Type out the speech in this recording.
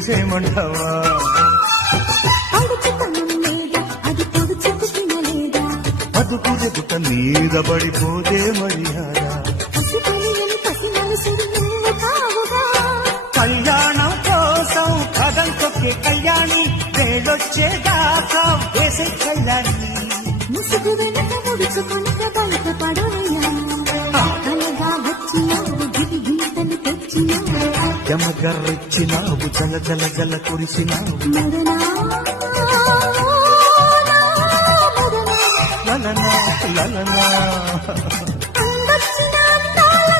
చేసేమంటావా అదుపు చెబుత మీద పడిపోతే మర్యాద కళ్యాణం కోసం కథం తొక్కే కళ్యాణి వేడొచ్చేదాకా వేసే కళ్యాణి ముసుగు వెనక ముడుచుకుని బయట పడవయ్యా కలగా వచ్చినావు గిరి గీతలు తెచ్చినావు యమగర్రెచ్చినావు జల జల జల కురిసినావు లలనా లలనా